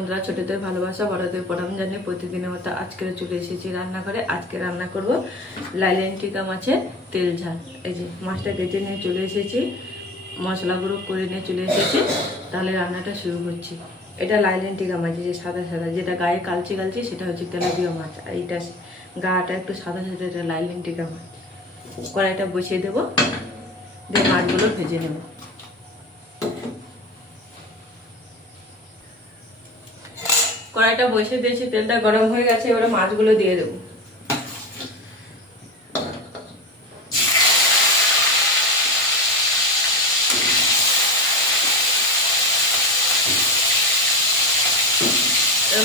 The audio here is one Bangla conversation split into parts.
বন্ধুরা, ছোটদের ভালোবাসা বড়দের প্রণাম জানিয়ে প্রতিদিনের মতো আজকে চলে এসেছি রান্নাঘরে। আজকে রান্না করব লাইলেন টিকা মাছের তেল ঝাল। এই যে মাছটা কেটে নিয়ে চলে এসেছি, মশলা গুঁড়ো করে নিয়ে চলে এসেছি। তাহলে রান্নাটা শুরু করছি। এটা লাইলেন টিকা মাছ, যে সাদা সাদা যেটা গায়ে কালচে কালচে সেটা হচ্ছে তেলাপিয়া মাছ, আর এইটা গাটা একটু সাদা সাদা, এটা লাইলেন টিকা মাছ। কড়াইটা বসিয়ে দেবো, দিয়ে মাছগুলো ভেজে নেব। কড়াইটা বসে দিয়েছি, তেলটা গরম হয়ে গেছে, এবারে মাছগুলো দিয়ে দেবো।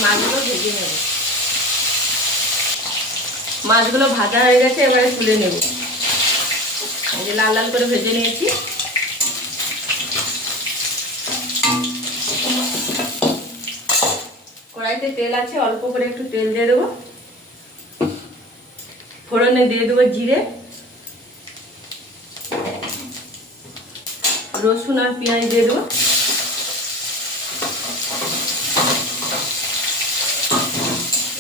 মাছগুলো ভেজে নেব। মাছগুলো ভাজা হয়ে গেছে, এবারে তুলে নেব। এই যে লাল লাল করে ভেজে নিয়েছি। কড়াইতে তেল আছে, অল্প করে একটু তেল দিয়ে দেবো। ফোড়নে দিয়ে দেবো জিরে, রসুন আর পেঁয়াজ দিয়ে দেবো।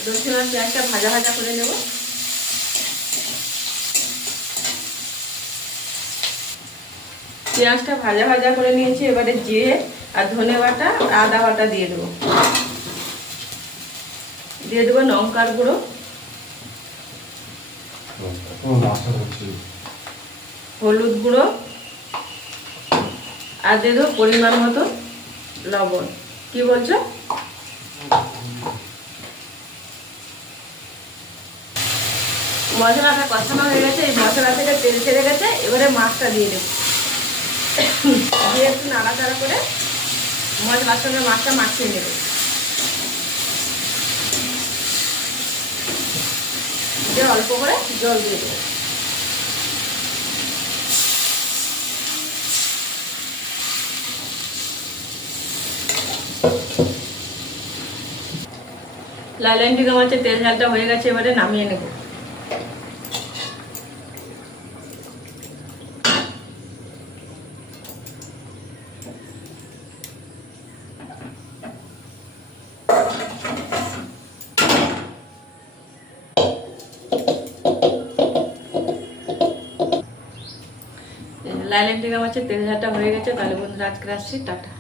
রসুন আর পেঁয়াজটা ভাজা ভাজা করে নেব। পেঁয়াজটা ভাজা ভাজা করে নিয়েছি, এবারে জিরে আর ধনে বাটা আর আদা বাটা দিয়ে দেবো। দিয়ে দেবো লঙ্কার গুঁড়ো, হলুদ গুঁড়ো, আর দিয়ে দেবো পরিমাণ মতো লবণ। কি বলছো? মশলাটা কষানো হয়ে গেছে, এই মশলা থেকে তেল ছেড়ে গেছে, এবারে মাছটা দিয়ে দেবো। দিয়ে একটু নাড়াচাড়া করে মশলার সঙ্গে মাছটা মাখিয়ে নেবে। দিয়ে অল্প করে জল দিয়ে দেবো। লাইলেন টিকা মাছের তেল ঝালটা হয়ে গেছে, এবারে নামিয়ে নেব। লাইলেন টিকা মাছের তেল ঝালটা হয়ে গেছে। তাহলে বন্ধুরা আজকে আসছি, টাটা।